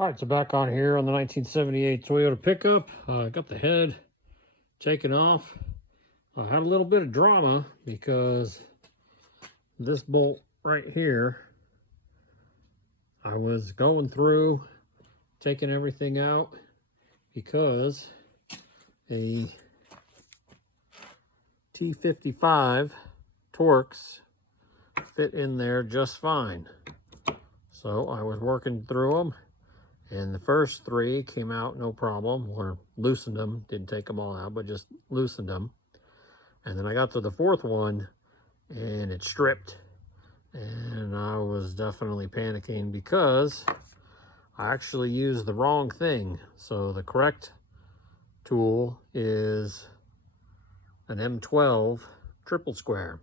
All right, so back on here on the 1978 Toyota pickup. I got the head taken off. I had a little bit of drama because this bolt right here, I was going through, taking everything out because a T55 Torx fit in there just fine. So I was working through them. And the first three came out no problem, or loosened them. Didn't take them all out, but just loosened them. And then I got to the fourth one, and it stripped. And I was definitely panicking because I actually used the wrong thing. So the correct tool is an M12 triple square.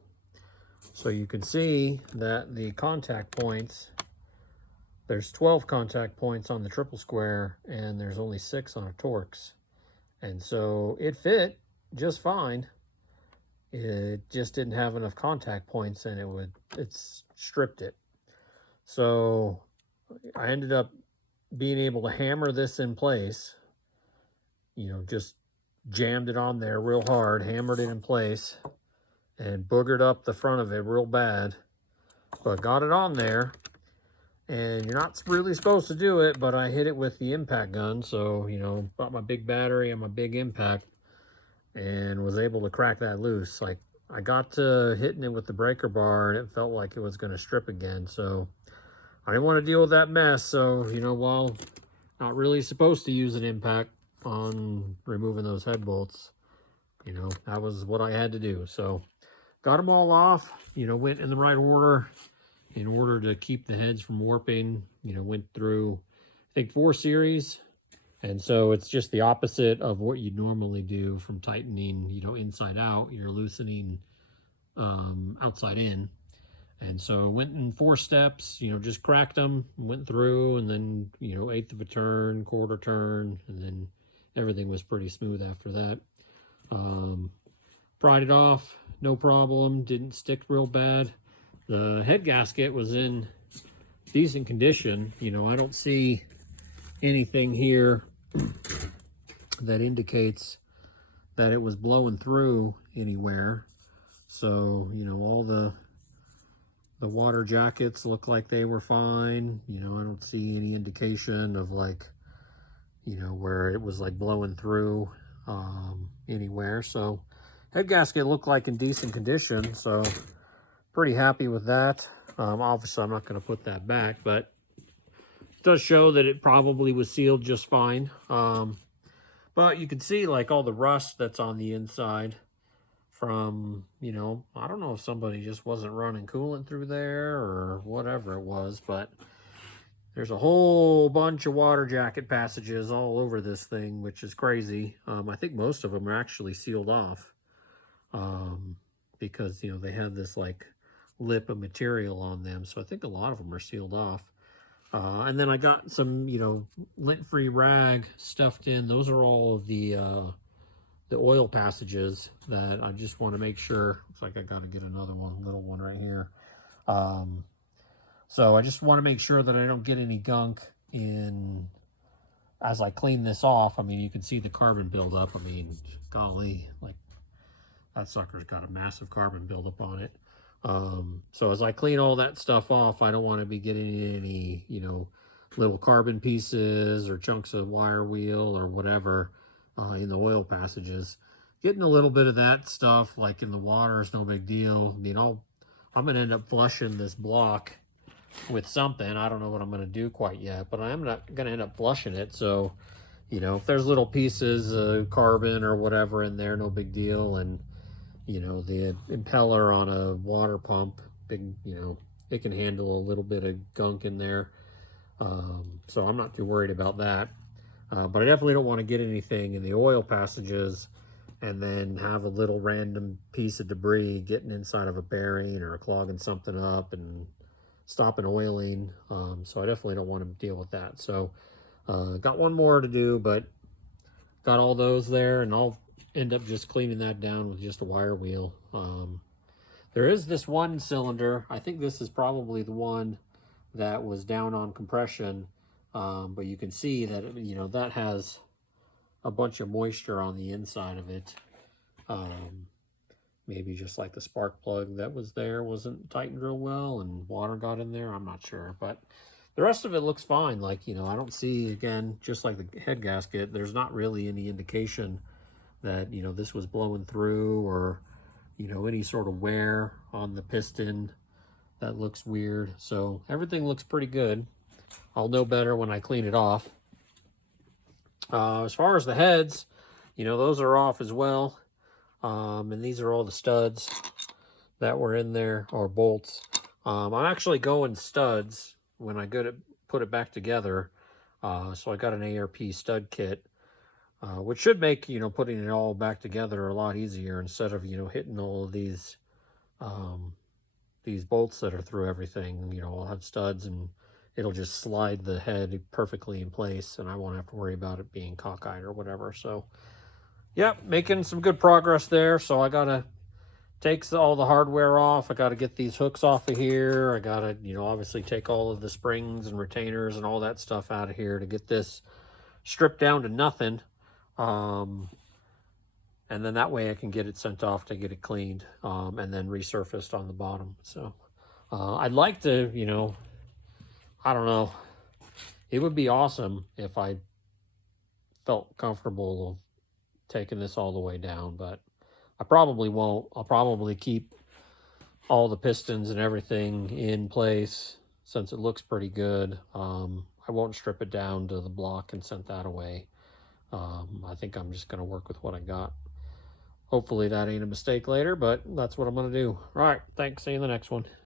So you can see that the contact points, there's 12 contact points on the triple square, and there's only 6 on a Torx. And so it fit just fine. It just didn't have enough contact points, and it's stripped it. So I ended up being able to hammer this in place. You know, just jammed it on there real hard, hammered it in place, and boogered up the front of it real bad. But got it on there. And you're not really supposed to do it, but I hit it with the impact gun. So, you know, brought my big battery and my big impact and was able to crack that loose. Like, I got to hitting it with the breaker bar and it felt like it was going to strip again. So I didn't want to deal with that mess. So, you know, while not really supposed to use an impact on removing those head bolts, you know, that was what I had to do. So got them all off, you know, went in the right order. In order to keep the heads from warping, you know, went through, I think, 4 series. And so it's just the opposite of what you'd normally do from tightening, you know, inside out. You're loosening outside in. And so went in 4 steps, you know, just cracked them, went through, and then, you know, 1/8 of a turn, 1/4 turn, and then everything was pretty smooth after that. Pried it off, no problem, didn't stick real bad. The head gasket was in decent condition. You know, I don't see anything here that indicates that it was blowing through anywhere. So, you know, all the water jackets look like they were fine. You know, I don't see any indication of, like, you know, where it was like blowing through anywhere. So head gasket looked like in decent condition. So pretty happy with that. Obviously, I'm not going to put that back, but it does show that it probably was sealed just fine. But you can see, like, all the rust that's on the inside from, you know, I don't know if somebody just wasn't running coolant through there or whatever it was, but there's a whole bunch of water jacket passages all over this thing, which is crazy. I think most of them are actually sealed off because, you know, they have this, like, lip of material on them, so I think a lot of them are sealed off. And then I got some, you know, lint-free rag stuffed in. Those are all of the oil passages that I just want to make sure. Looks like I got to get another one, little one right here. So I just want to make sure that I don't get any gunk in as I clean this off. I mean, you can see the carbon buildup. I mean, golly, like, that sucker's got a massive carbon buildup on it. So as I clean all that stuff off, I don't want to be getting any, you know, little carbon pieces or chunks of wire wheel or whatever in the oil passages. Getting a little bit of that stuff, like in the water, is no big deal. I mean, I'm going to end up flushing this block with something. I don't know what I'm going to do quite yet, but I'm not going to end up flushing it. So, you know, if there's little pieces of carbon or whatever in there, no big deal. And you know, the impeller on a water pump, big, you know, it can handle a little bit of gunk in there. So I'm not too worried about that. But I definitely don't want to get anything in the oil passages and then have a little random piece of debris getting inside of a bearing or clogging something up and stopping oiling. So I definitely don't want to deal with that. So got one more to do, but got all those there, and I'll end up just cleaning that down with just a wire wheel. There is this one cylinder. I think this is probably the one that was down on compression. But you can see that, you know, that has a bunch of moisture on the inside of it. Maybe just like the spark plug that was there wasn't tightened real well and water got in there. I'm not sure, but the rest of it looks fine. Like, you know, I don't see, again, just like the head gasket, there's not really any indication that, you know, this was blowing through or, you know, any sort of wear on the piston that looks weird. So everything looks pretty good. I'll know better when I clean it off. As far as the heads, you know, those are off as well. And these are all the studs that were in there, or bolts. I'm actually going studs when I put it back together. So I got an ARP stud kit, which should make, you know, putting it all back together a lot easier instead of, you know, hitting all of these bolts that are through everything. You know, I'll have studs and it'll just slide the head perfectly in place and I won't have to worry about it being cockeyed or whatever. So, yep, making some good progress there. So I gotta take all the hardware off. I gotta get these hooks off of here. I gotta, you know, obviously take all of the springs and retainers and all that stuff out of here to get this stripped down to nothing. And then that way I can get it sent off to get it cleaned, and then resurfaced on the bottom. So I'd like to, you know, I don't know. It would be awesome if I felt comfortable taking this all the way down, but I probably won't. I'll probably keep all the pistons and everything in place since it looks pretty good. I won't strip it down to the block and send that away. I think I'm just going to work with what I got. Hopefully that ain't a mistake later, but that's what I'm going to do. All right, thanks. See you in the next one.